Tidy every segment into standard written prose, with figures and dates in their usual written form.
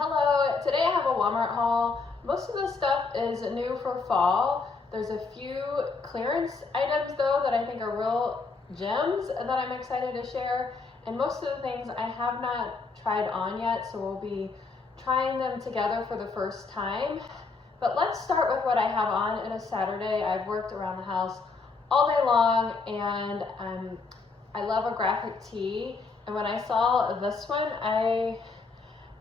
Hello, today I have a Walmart haul. Most of the stuff is new for fall. There's a few clearance items though that I think are real gems that I'm excited to share. And most of the things I have not tried on yet, so we'll be trying them together for the first time. But let's start with what I have on. It is Saturday. I've worked around the house all day long and I love a graphic tee. And when I saw this one,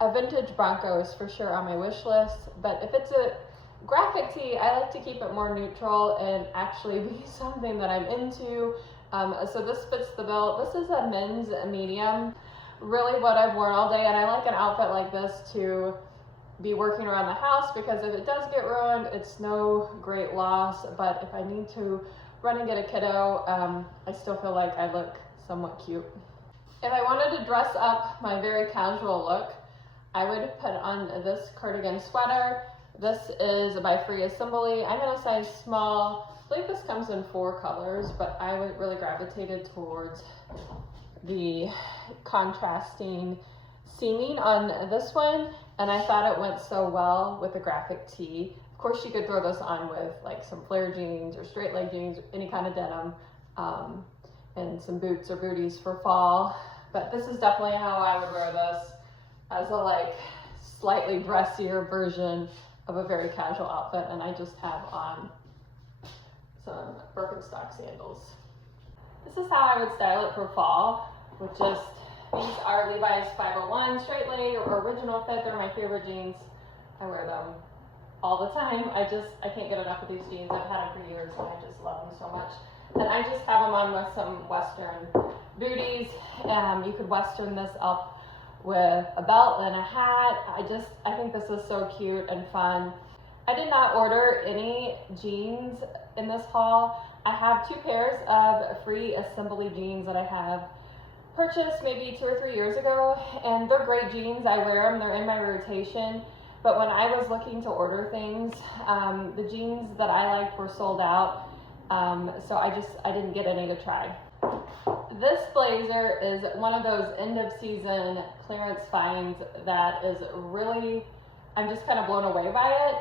a vintage Bronco is for sure on my wish list, but if it's a graphic tee, I like to keep it more neutral and actually be something that I'm into. So this fits the bill. This is a men's medium, really what I've worn all day, and I like an outfit like this to be working around the house because if it does get ruined, it's no great loss, but if I need to run and get a kiddo, I still feel like I look somewhat cute. If I wanted to dress up my very casual look, I would put on this cardigan sweater. This is by Free Assembly. I'm in a size small. I believe this comes in 4 colors, but I really gravitated towards the contrasting seaming on this one, and I thought it went so well with the graphic tee. Of course, you could throw this on with like some flare jeans or straight leg jeans, any kind of denim, and some boots or booties for fall. But this is definitely how I would wear this, as a like slightly dressier version of a very casual outfit, and I just have on some Birkenstock sandals. This is how I would style it for fall, with just, these are Levi's 501 straight leg or original fit. They're my favorite jeans. I wear them all the time. I can't get enough of these jeans. I've had them for years and I just love them so much. And I just have them on with some Western booties. You could Western this up with a belt and a hat. I think this is so cute and fun. I did not order any jeans in this haul. I have 2 pairs of Free Assembly jeans that I have purchased maybe 2 or 3 years ago, and they're great jeans. I wear them, they're in my rotation. But when I was looking to order things, the jeans that I liked were sold out, so I didn't get any to try. This blazer is one of those end of season clearance finds that is really, I'm just kind of blown away by it.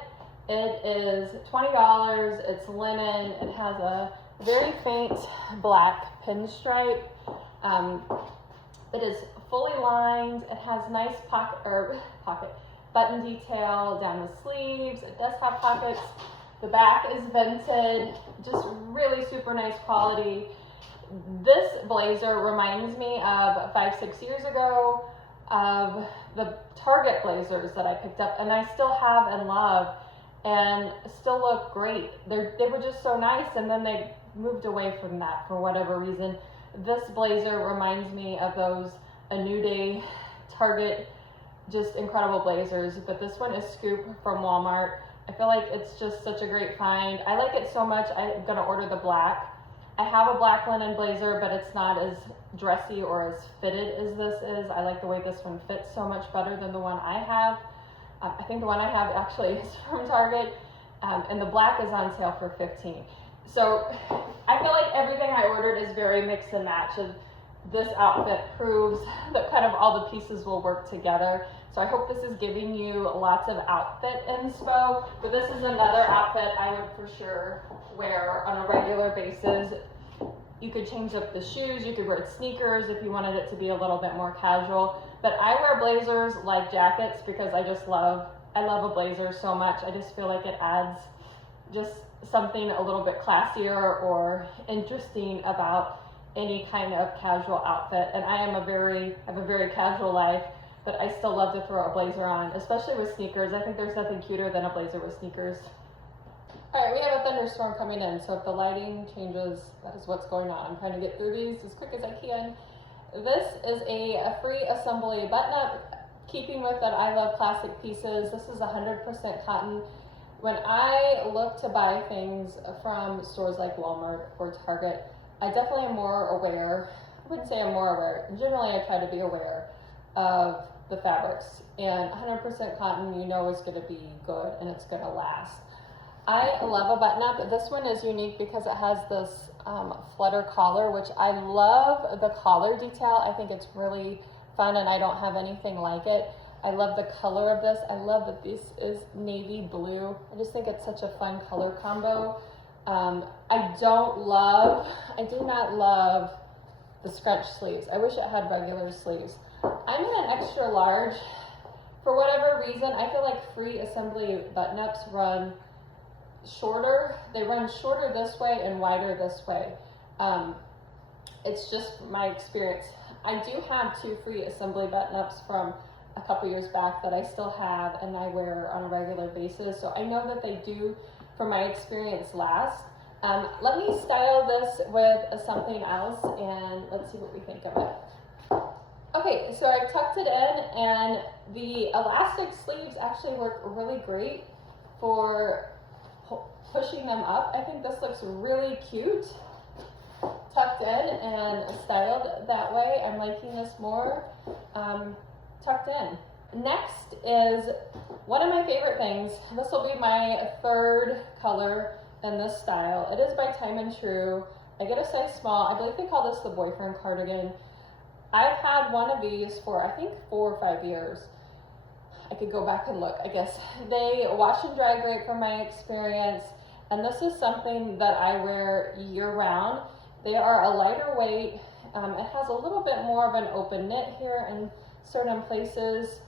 It is $20, it's linen, it has a very faint black pinstripe. It is fully lined, it has nice button detail down the sleeves, it does have pockets. The back is vented, just really super nice quality. This blazer reminds me of 5-6 years ago of the Target blazers that I picked up, and I still have and love and still look great. They were just so nice, and then they moved away from that for whatever reason. This blazer reminds me of those A New Day Target, just incredible blazers, but this one is Scoop from Walmart. I feel like it's just such a great find. I like it so much, I'm gonna order the black. I have a black linen blazer, but it's not as dressy or as fitted as this is. I like the way this one fits so much better than the one I have. I think the one I have actually is from Target, and the black is on sale for $15. So I feel like everything I ordered is very mix and match, and this outfit proves that kind of all the pieces will work together. So I hope this is giving you lots of outfit inspo, but this is another outfit I would for sure wear on a regular basis. You could change up the shoes, you could wear sneakers if you wanted it to be a little bit more casual, but I wear blazers like jackets because I love a blazer so much. I just feel like it adds just something a little bit classier or interesting about any kind of casual outfit. And I have a very casual life, but I still love to throw a blazer on, especially with sneakers. I think there's nothing cuter than a blazer with sneakers. All right, we have a thunderstorm coming in, so if the lighting changes, that is what's going on. I'm trying to get through these as quick as I can. This is a Free Assembly button-up, keeping with that I love classic pieces. This is 100% cotton. When I look to buy things from stores like Walmart or Target, I definitely am more aware. I wouldn't say I'm more aware. Generally, I try to be aware of the fabrics, and 100% cotton, you know, is going to be good and it's going to last. I love a button-up. This one is unique because it has this flutter collar, which I love the collar detail. I think it's really fun, and I don't have anything like it. I love the color of this. I love that this is navy blue. I just think it's such a fun color combo. I do not love the scrunch sleeves. I wish it had regular sleeves. I'm in an extra large. For whatever reason, I feel like free assembly button-ups run shorter. They run shorter this way and wider this way. It's just my experience. I do have 2 free assembly button-ups from a couple years back that I still have and I wear on a regular basis. So I know that they do, from my experience, last. Let me style this with something else and let's see what we think of it. Okay, so I've tucked it in and the elastic sleeves actually work really great for pushing them up. I think this looks really cute, tucked in and styled that way. I'm liking this more tucked in. Next is one of my favorite things. This will be my 3rd color in this style. It is by Time and True. I get a size small. I believe they call this the boyfriend cardigan. I've had one of these for I think 4 or 5 years. I could go back and look, I guess. They wash and dry great from my experience, and this is something that I wear year round. They are a lighter weight. It has a little bit more of an open knit here in certain places.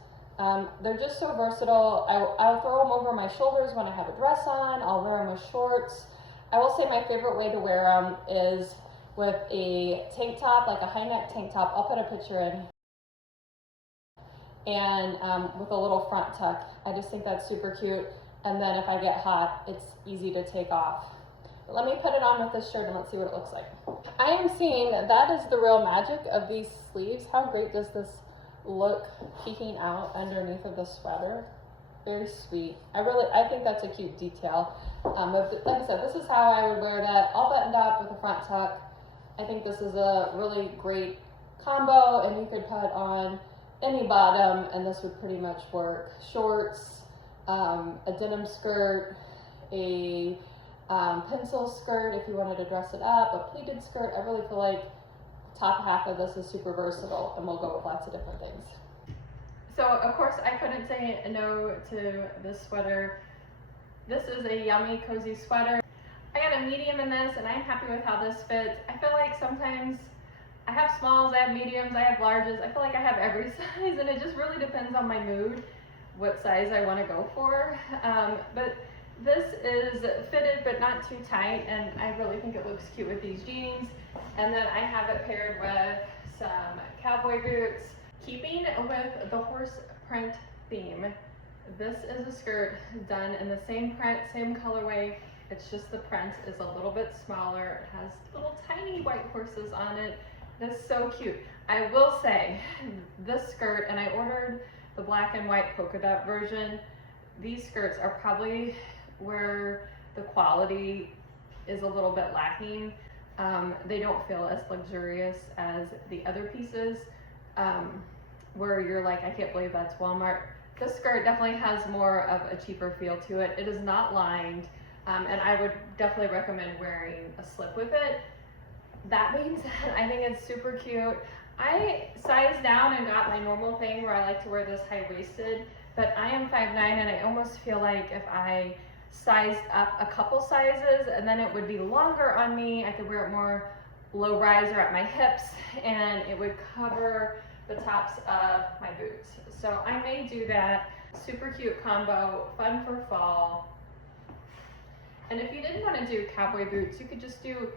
They're just so versatile. I'll throw them over my shoulders when I have a dress on. I'll wear them with shorts. I will say my favorite way to wear them is with a tank top, like a high neck tank top. I'll put a picture in. And with a little front tuck. I just think that's super cute. And then if I get hot, it's easy to take off. But let me put it on with this shirt and let's see what it looks like. I am seeing that is the real magic of these sleeves. How great does this look peeking out underneath of the sweater? Very sweet. I think that's a cute detail. But like I said, this is how I would wear that, all buttoned up with a front tuck. I think this is a really great combo, and you could put on any bottom and this would pretty much work. Shorts, a denim skirt, a pencil skirt if you wanted to dress it up, a pleated skirt. I really feel like the top half of this is super versatile and will go with lots of different things. So of course I couldn't say no to this sweater. This is a yummy cozy sweater. I got a medium in this and I'm happy with how this fits. I feel like sometimes I have smalls, I have mediums, I have larges. I feel like I have every size and it just really depends on my mood what size I want to go for. But this is fitted but not too tight, and I really think it looks cute with these jeans. And then I have it paired with some cowboy boots. Keeping with the horse print theme, this is a skirt done in the same print, same colorway. It's just the print is a little bit smaller. It has little tiny white horses on it. That's so cute. I will say this skirt, and I ordered the black and white polka dot version. These skirts are probably where the quality is a little bit lacking. They don't feel as luxurious as the other pieces, where you're like, I can't believe that's Walmart. This skirt definitely has more of a cheaper feel to it. It is not lined, and I would definitely recommend wearing a slip with it. That being said, I think it's super cute. I sized down and got my normal thing where I like to wear this high-waisted, but I am 5'9", and I almost feel like if I sized up a couple sizes and then it would be longer on me, I could wear it more low rise or at my hips, and it would cover the tops of my boots. So I may do that. Super cute combo, fun for fall. And if you didn't want to do cowboy boots, you could just do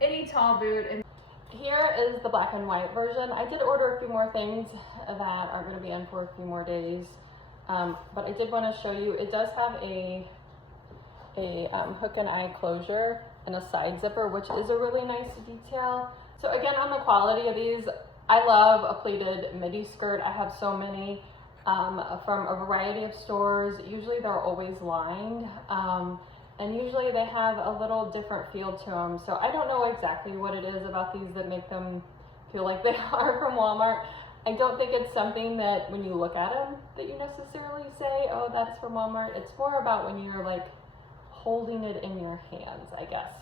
any tall boot. And here is the black and white version. I did order a few more things that are going to be in for a few more days, but I did want to show you. It does have a hook and eye closure and a side zipper, which is a really nice detail. So again, on the quality of these, I love a pleated midi skirt. I have so many from a variety of stores. Usually they're always lined, and usually they have a little different feel to them. So I don't know exactly what it is about these that make them feel like they are from Walmart. I don't think it's something that when you look at them that you necessarily say, oh, that's from Walmart. It's more about when you're like holding it in your hands, I guess.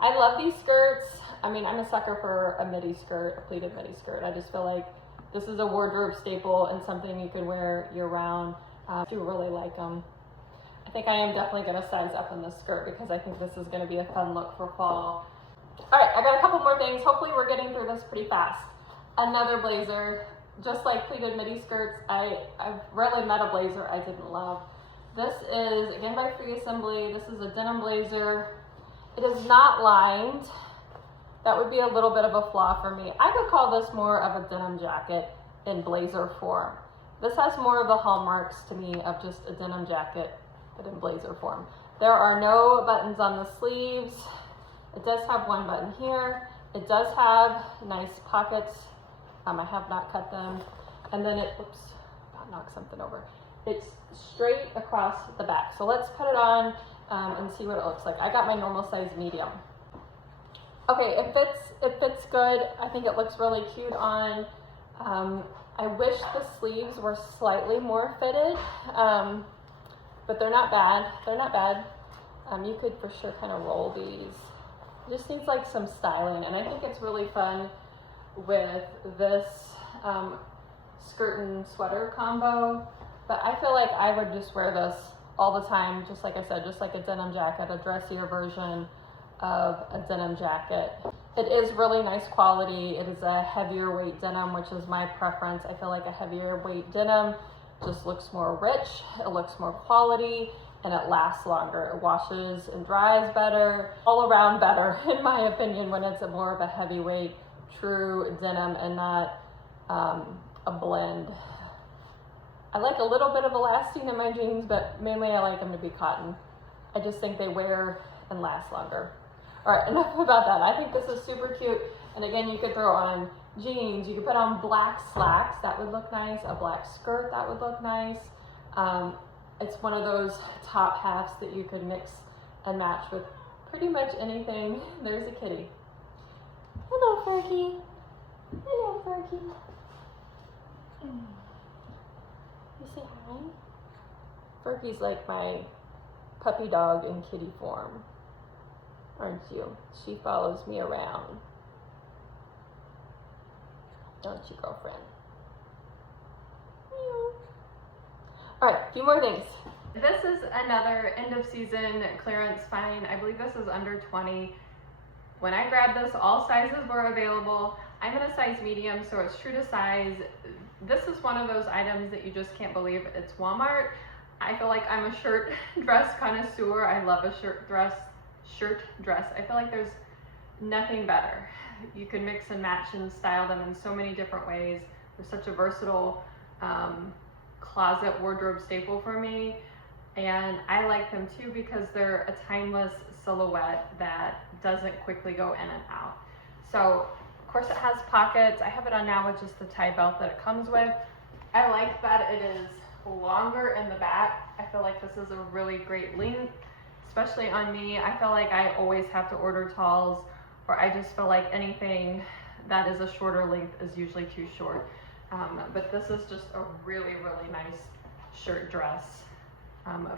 I love these skirts. I mean, I'm a sucker for a midi skirt, a pleated midi skirt. I just feel like This is a wardrobe staple and something you can wear year round. I do really like them. I think I am definitely gonna size up in this skirt because I think this is gonna be a fun look for fall. All right, I got a couple more things. Hopefully we're getting through this pretty fast. Another blazer, just like pleated midi skirts, I've rarely met a blazer I didn't love. This is, again, by Free Assembly. This is a denim blazer. It is not lined. That would be a little bit of a flaw for me. I would call this more of a denim jacket in blazer form. This has more of the hallmarks to me of just a denim jacket, but in blazer form. There are no buttons on the sleeves. It does have one button here. It does have nice pockets. I have not cut them. And then it, oops, about knocked something over. It's straight across the back. So let's put it on and see what it looks like. I got my normal size medium. Okay, it fits good. I think it looks really cute on. I wish the sleeves were slightly more fitted, but they're not bad. They're not bad. You could for sure kind of roll these. It just needs like some styling, and I think it's really fun with this skirt and sweater combo. But I feel like I would just wear this all the time, just like I said, just like a denim jacket, a dressier version of a denim jacket. It is really nice quality. It is a heavier weight denim, which is my preference. I feel like a heavier weight denim just looks more rich, it looks more quality, and it lasts longer. It washes and dries better, all around better, in my opinion, when it's more of a heavyweight, true denim and not a blend. I like a little bit of elastane in my jeans, but mainly I like them to be cotton. I just think they wear and last longer. All right, enough about that. I think this is super cute. And again, you could throw on jeans. You could put on black slacks. That would look nice. A black skirt, that would look nice. It's one of those top halves that you could mix and match with pretty much anything. There's a kitty. Hello, Fergie. Hello, Fergie. You say hi? Fergie's like my puppy dog in kitty form, aren't you? She follows me around. Don't you, girlfriend? All right, a few more things. This is another end of season clearance find. I believe this is under 20. When I grabbed this, all sizes were available. I'm in a size medium, so it's true to size. This is one of those items that you just can't believe it's Walmart. I feel like I'm a shirt dress connoisseur. I love a shirt dress. I feel like there's nothing better. You can mix and match and style them in so many different ways. They're such a versatile closet wardrobe staple for me. And I like them too because they're a timeless silhouette that doesn't quickly go in and out. So, of course it has pockets. I have it on now with just the tie belt that it comes with. I like that it is longer in the back. I feel like this is a really great length, especially on me. I feel like I always have to order talls, or I just feel like anything that is a shorter length is usually too short. But this is just a really, really nice shirt dress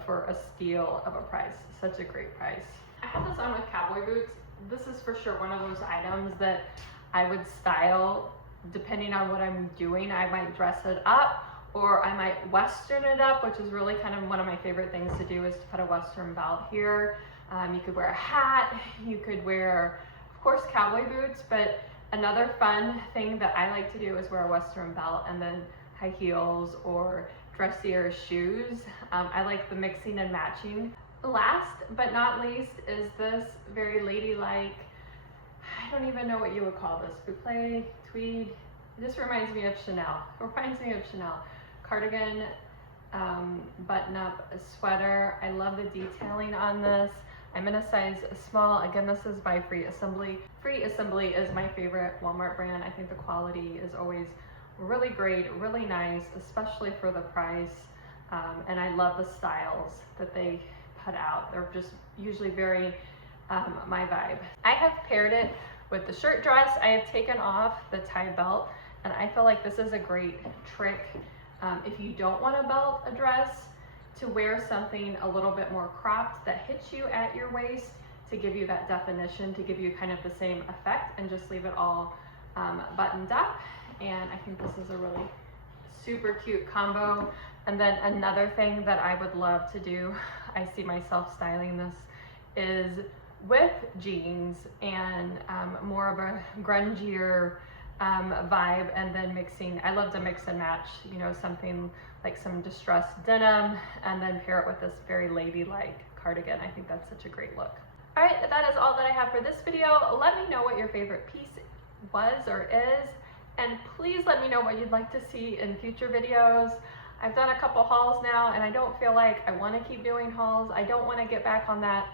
for a steal of a price. Such a great price. I have this on with cowboy boots. This is for sure one of those items that I would style depending on what I'm doing. I might dress it up, or I might western it up, which is really kind of one of my favorite things to do, is to put a western belt here. You could wear a hat, you could wear, of course, cowboy boots, but another fun thing that I like to do is wear a western belt and then high heels or dressier shoes. I like the mixing and matching. Last but not least is this very ladylike, I don't even know what you would call this, boucle, tweed. This reminds me of Chanel. It reminds me of Chanel. Cardigan button-up sweater. I love the detailing on this. I'm in a size small. Again, this is by Free Assembly. Free Assembly is my favorite Walmart brand. I think the quality is always really great, really nice, especially for the price. And I love the styles that they put out. They're just usually very my vibe. I have paired it with the shirt dress. I have taken off the tie belt, and I feel like this is a great trick if you don't want to belt a dress, to wear something a little bit more cropped that hits you at your waist to give you that definition, to give you kind of the same effect, and just leave it all buttoned up. and I think this is a really super cute combo. And then another thing that I would love to do, I see myself styling this, is with jeans and more of a grungier vibe, and then mixing. I love to mix and match, you know, something like some distressed denim and then pair it with this very ladylike cardigan. I think that's such a great look. All right, that is all that I have for this video. Let me know what your favorite piece was or is, and please let me know what you'd like to see in future videos. I've done a couple hauls now, and I don't feel like I want to keep doing hauls. I don't want to get back on that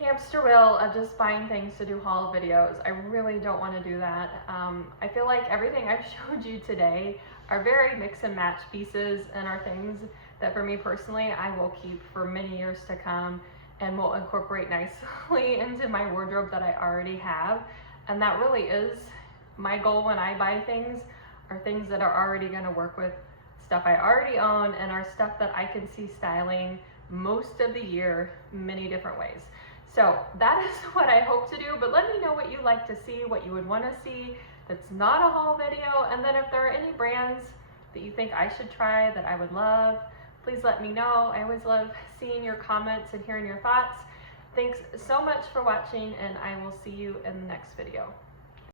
hamster wheel of just buying things to do haul videos. I really don't want to do that. I feel like everything I've showed you today are very mix and match pieces, and are things that for me personally I will keep for many years to come and will incorporate nicely into my wardrobe that I already have. And that really is my goal when I buy things, are things that are already going to work with stuff I already own, and are stuff that I can see styling most of the year many different ways. So that is what I hope to do, but let me know what you'd like to see, what you would want to see that's not a haul video, and then if there are any brands that you think I should try that I would love, please let me know. I always love seeing your comments and hearing your thoughts. Thanks so much for watching, and I will see you in the next video.